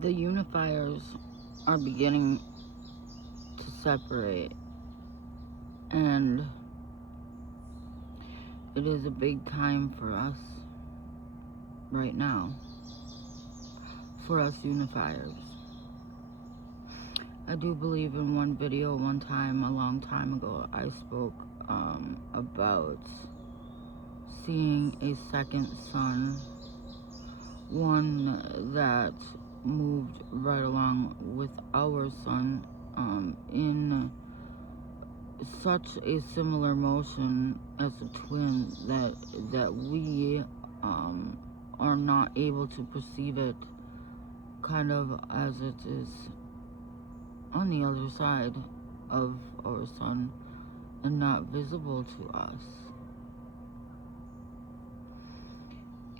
The unifiers are beginning to separate, and it is a big time for us right now, for us unifiers. I do believe in one video one time, a long time ago, I spoke about seeing a second sun, one that moved right along with our sun in such a similar motion as a twin that we are not able to perceive it, kind of as it is on the other side of our sun and not visible to us.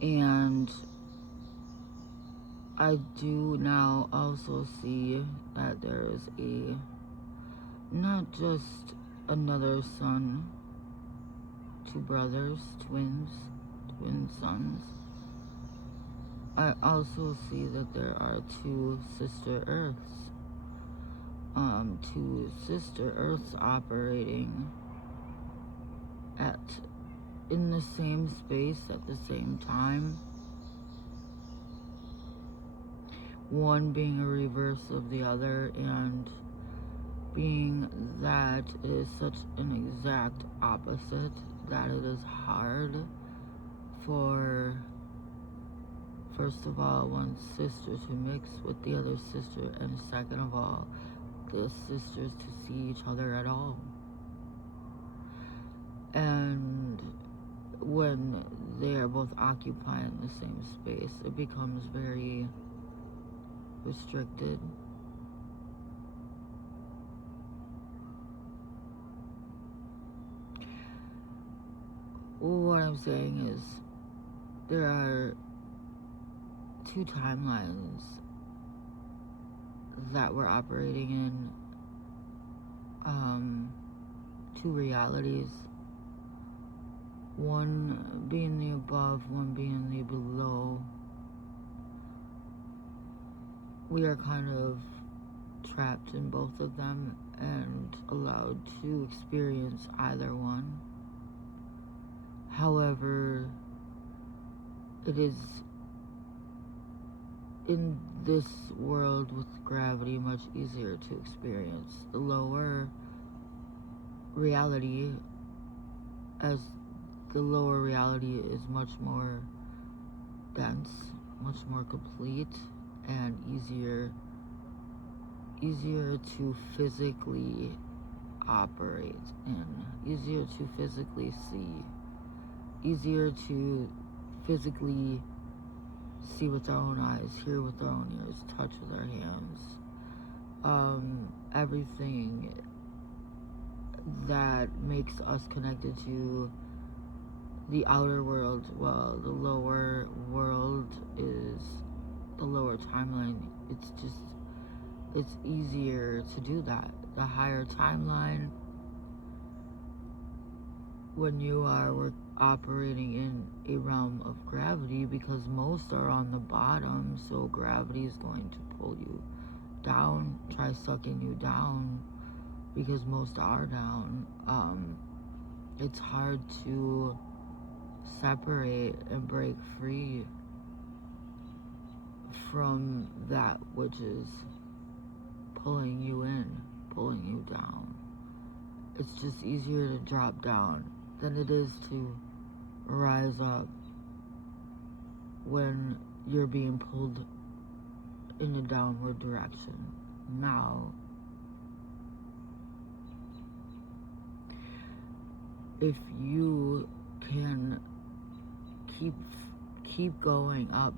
And I do now also see that there is not just another sun, two brothers, twin sons. I also see that there are two sister Earths. Two sister Earths operating in the same space at the same time. One being a reverse of the other, and being that it is such an exact opposite that it is hard for, first of all, one sister to mix with the other sister, and second of all, the sisters to see each other at all. And when they are both occupying the same space, it becomes very restricted. What I'm saying is, there are two timelines that we're operating in, two realities, one being the above, one being the below. We are kind of trapped in both of them and allowed to experience either one. However, it is in this world with gravity much easier to experience the lower reality, as the lower reality is much more dense, much more complete, and easier to physically operate in, easier to physically see, easier to physically see with our own eyes, hear with our own ears, touch with our hands. Everything that makes us connected to the outer world, well, the lower world is the lower timeline. It's easier to do that. The higher timeline, when you are operating in a realm of gravity, because most are on the bottom, so gravity is going to pull you down, try sucking you down, because most are down. It's hard to separate and break free from that which is pulling you in, pulling you down. It's just easier to drop down than it is to rise up when you're being pulled in a downward direction. Now, if you can keep going up,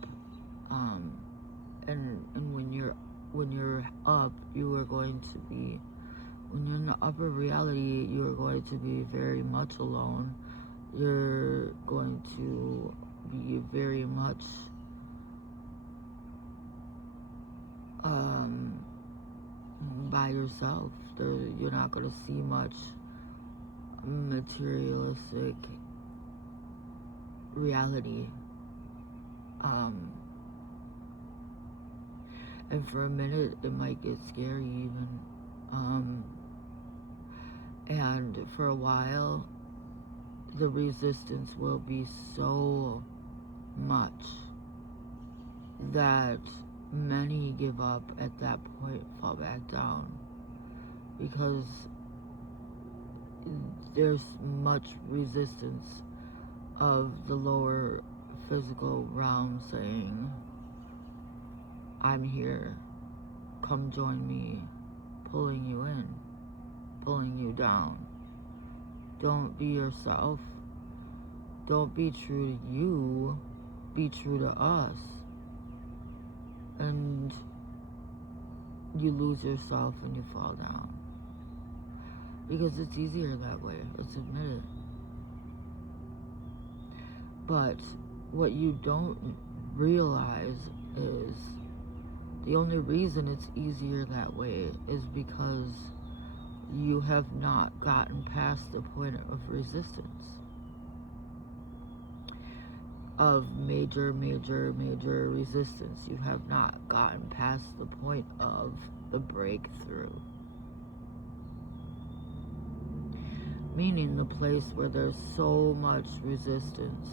and when you're up, you are going to be, when you're in the upper reality, you are going to be very much alone. You're going to be very much by yourself. You're not going to see much materialistic reality. And for a minute, it might get scary even. And for a while, the resistance will be so much that many give up at that point, fall back down, because there's much resistance of the lower physical realm saying, I'm here, come join me, pulling you in, pulling you down. Don't be yourself. Don't be true to you. Be true to us. And you lose yourself and you fall down. Because it's easier that way. Let's admit it. But what you don't realize is the only reason it's easier that way is because you have not gotten past the point of resistance, of major resistance. You have not gotten past the point of the breakthrough, meaning the place where there's so much resistance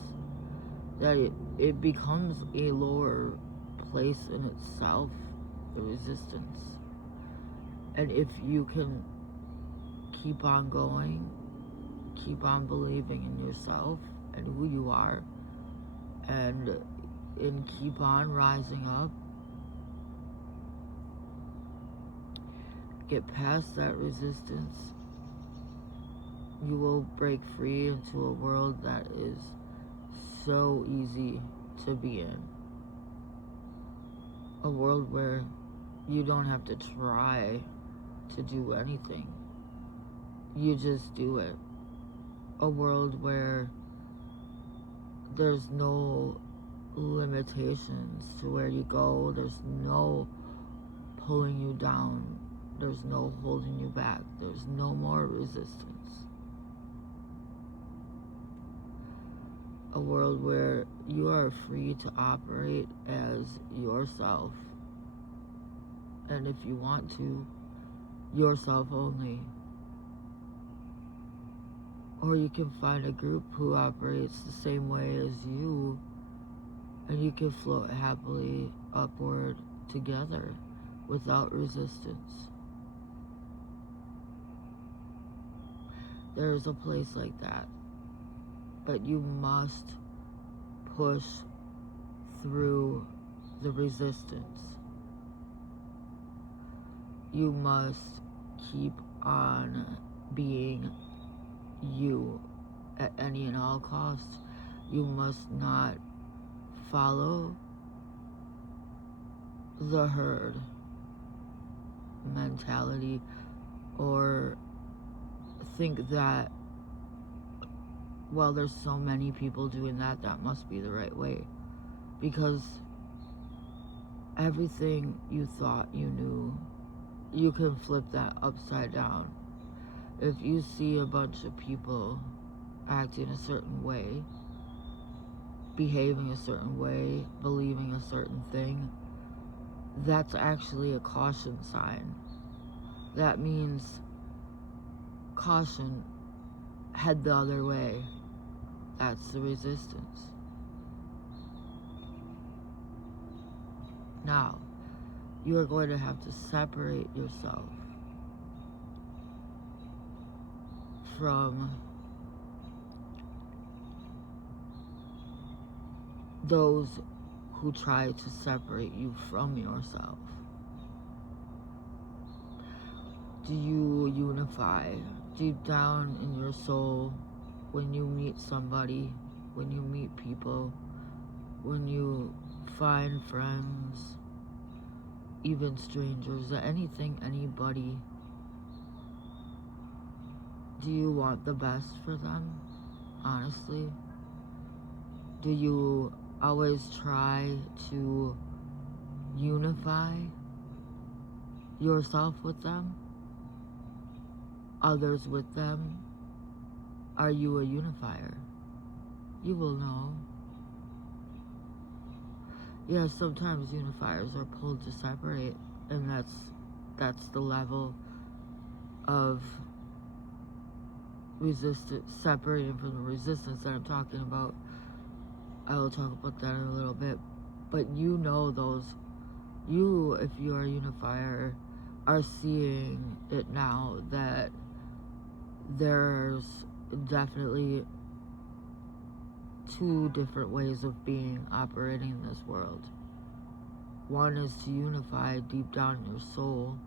that it becomes a lower place in itself, the resistance. And if you can keep on going, keep on believing in yourself and who you are, and keep on rising up, get past that resistance, you will break free into a world that is so easy to be in. A world where you don't have to try to do anything. You just do it. A world where there's no limitations to where you go. There's no pulling you down. There's no holding you back. There's no more resistance. A world where you are free to operate as yourself. And if you want to, yourself only. Or you can find a group who operates the same way as you, and you can float happily upward together without resistance. There is a place like that, but you must push through the resistance. You must keep on being you at any and all costs. You must not follow the herd mentality or think that, well, there's so many people doing that, that must be the right way. Because everything you thought you knew, you can flip that upside down. If you see a bunch of people acting a certain way, behaving a certain way, believing a certain thing, that's actually a caution sign. That means caution, head the other way. That's the resistance. Now, you are going to have to separate yourself from those who try to separate you from yourself. Do you unify deep down in your soul when you meet somebody, when you meet people, when you find friends, even strangers, anything, anybody? Do you want the best for them, honestly? Do you always try to unify yourself with them, others with them? Are you a unifier? You will know. Yeah, sometimes unifiers are pulled to separate, and that's the level of resistance, separating from the resistance that I'm talking about. I will talk about that in a little bit. But you know those, you, if you're a unifier, are seeing it now that there's definitely two different ways of being operating in this world. One is to unify deep down in your soul,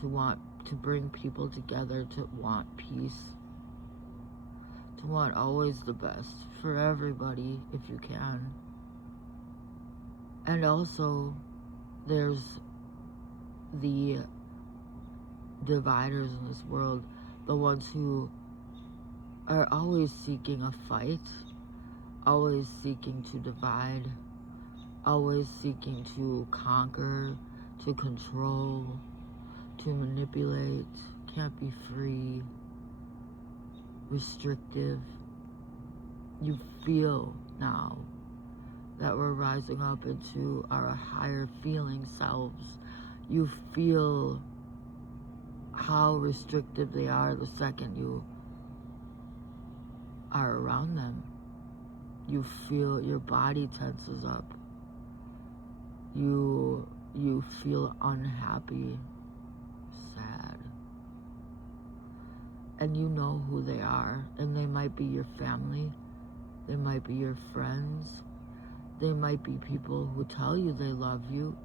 to want to bring people together, to want peace, to want always the best for everybody if you can. And also, there's the dividers in this world, the ones who are always seeking a fight, always seeking to divide, always seeking to conquer, to control, to manipulate, can't be free, restrictive. You feel now that we're rising up into our higher feeling selves. You feel how restrictive they are the second you are around them. You feel your body tenses up. You feel unhappy, sad. And you know who they are. And they might be your family. They might be your friends. They might be people who tell you they love you,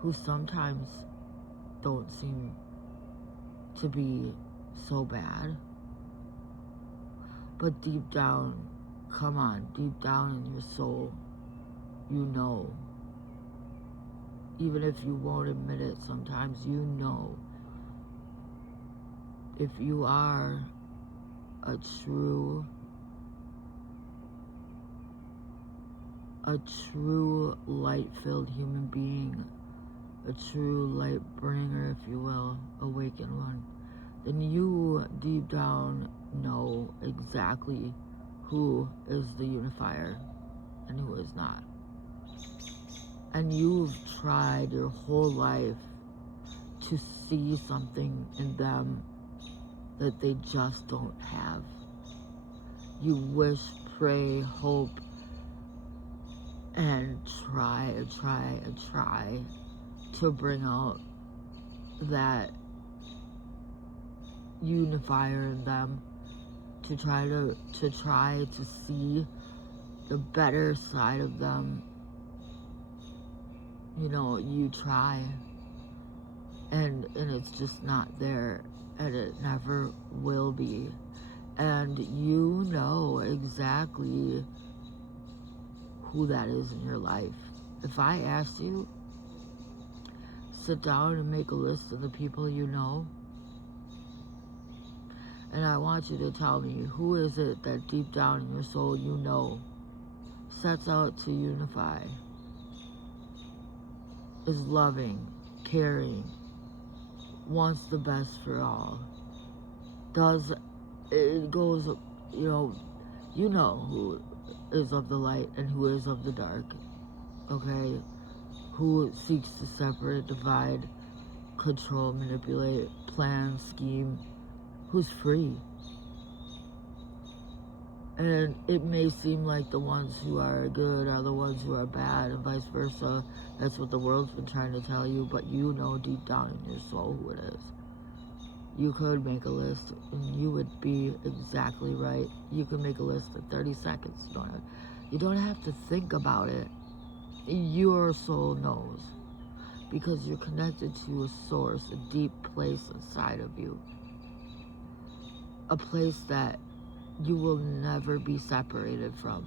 who sometimes don't seem to be so bad. But deep down, come on, deep down in your soul, you know. Even if you won't admit it sometimes, you know. If you are a true light-filled human being, a true light bringer, if you will, awakened one, then you deep down know exactly who is the unifier and who is not. And you've tried your whole life to see something in them that they just don't have. You wish, pray, hope, and try to bring out that unifier in them, to try to see the better side of them. You know, you try, and it's just not there, and it never will be. And you know exactly who that is in your life. If I asked you, sit down and make a list of the people you know, and I want you to tell me, who is it that deep down in your soul you know sets out to unify, is loving, caring, wants the best for all, goes, you know who is of the light and who is of the dark, okay? Who seeks to separate, divide, control, manipulate, plan, scheme, who's free. And it may seem like the ones who are good are the ones who are bad, and vice versa. That's what the world's been trying to tell you, but you know deep down in your soul who it is. You could make a list, and you would be exactly right. You can make a list in 30 seconds. You don't have to think about it. Your soul knows, because you're connected to a source, a deep place inside of you. A place that you will never be separated from.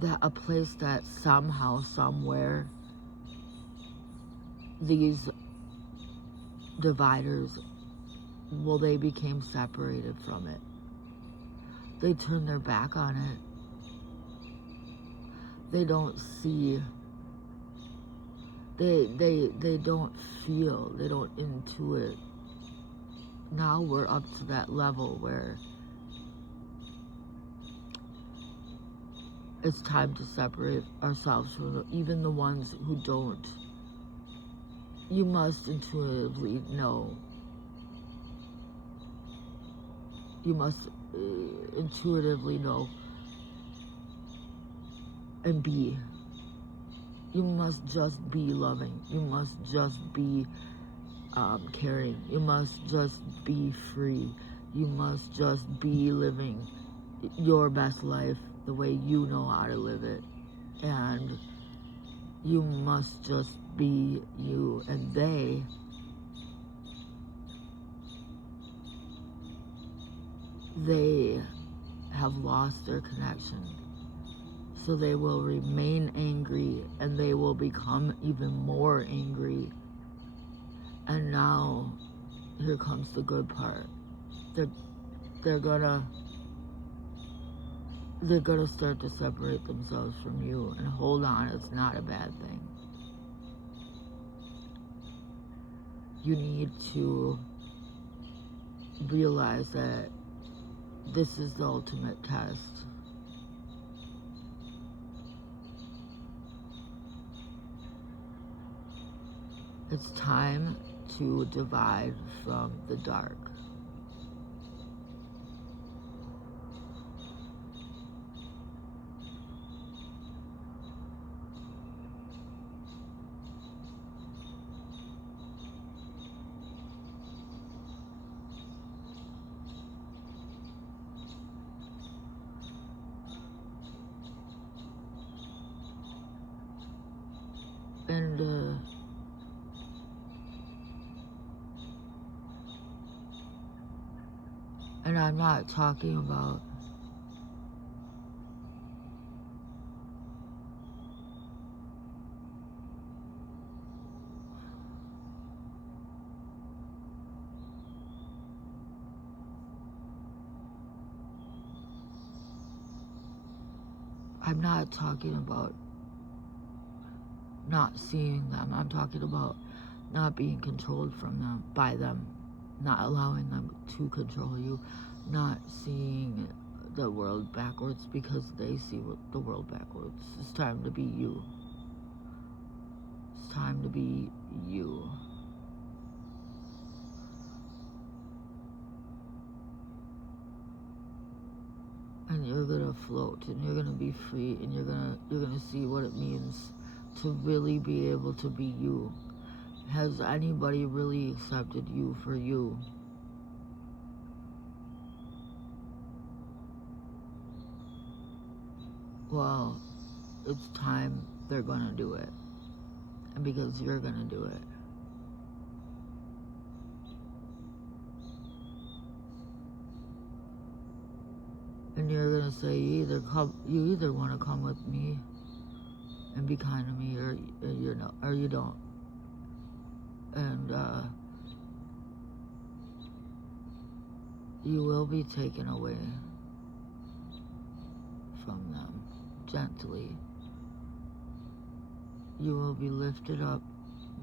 That a place that somehow, somewhere, these dividers, they became separated from it. They turned their back on it. They don't see. They don't feel. They don't intuit. Now we're up to that level where It's time to separate ourselves from even the ones who don't. You must intuitively know. You must intuitively know and be. You must just be loving. You must just be caring. You must just be free. You must just be living your best life the way you know how to live it. And you must just be you. And they have lost their connection. So they will remain angry, and they will become even more angry. And now, here comes the good part. They're gonna start to separate themselves from you. And hold on, it's not a bad thing. You need to realize that this is the ultimate test. It's time to divide from the dark. And I'm not talking about not seeing them. I'm talking about not being controlled by them, not allowing them to control you, not seeing the world backwards because they see the world backwards. It's time to be you. It's time to be you. And you're gonna float, and you're gonna be free, and you're gonna see what it means to really be able to be you. Has anybody really accepted you for you? Well, it's time they're gonna do it. And because you're gonna do it. And you're gonna say you either wanna come with me and be kind to me, or you don't. And you will be taken away from them gently. You will be lifted up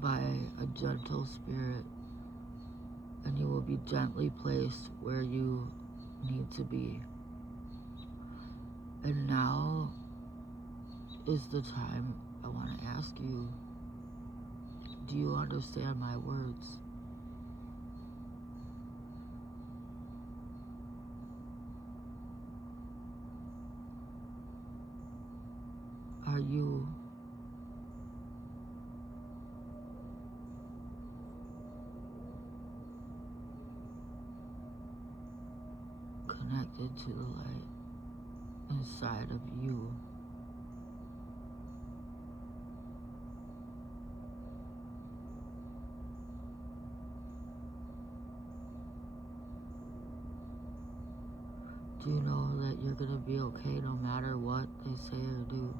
by a gentle spirit, and you will be gently placed where you need to be. And now is the time I want to ask you, do you understand my words? Are you connected to the light inside of you? Do you know that you're gonna be okay no matter what they say or do?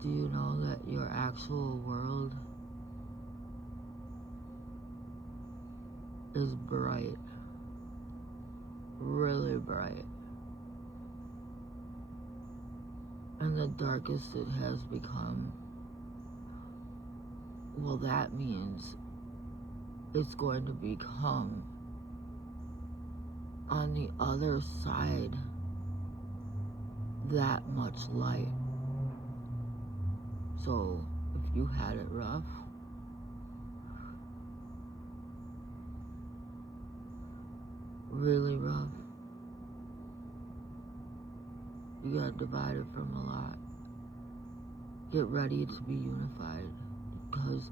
Do you know that your actual world is bright? Really bright. And the darkest it has become, well, that means it's going to become on the other side that much light. So if you had it rough, really rough, you got divided from a lot. Get ready to be unified, because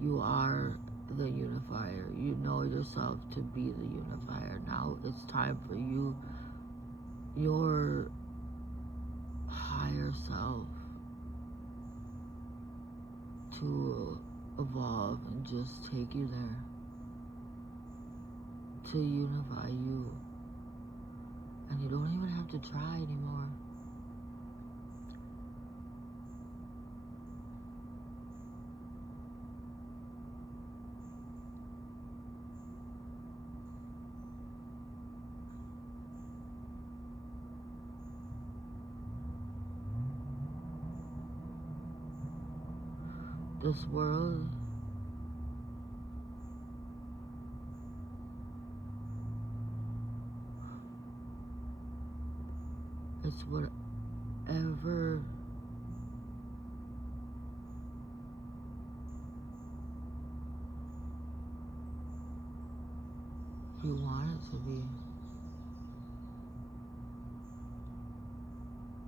you are the unifier. You know yourself to be the unifier. Now it's time for you, your higher self, to evolve and just take you there, to unify you. And you don't even have to try anymore. This world is whatever you want it to be.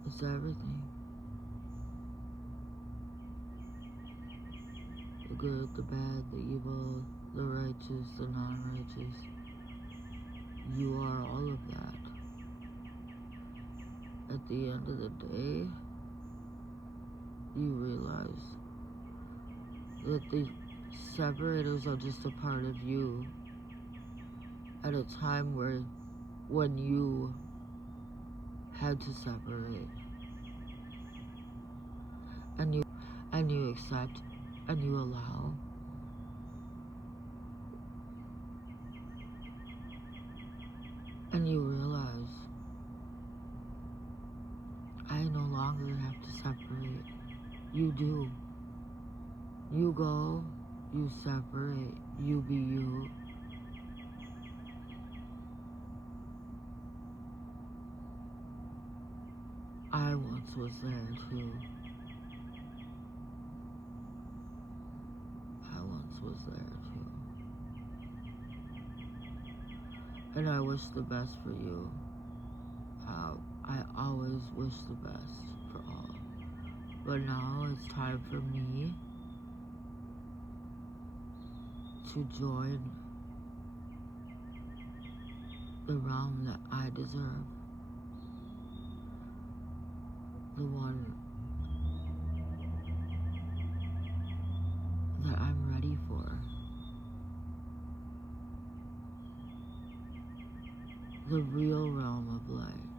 It's everything. The good, the bad, the evil, the righteous, the non-righteous. You are all of that. At the end of the day, you realize that the separators are just a part of you at a time when you had to separate, and you accept and you allow. And you realize, I no longer have to separate. You do. You go, you separate, you be you. I once was there too. I once was there too. And I wish the best for you. I always wish the best for all. But now it's time for me to join the realm that I deserve. The one that I'm ready for. The real realm of life.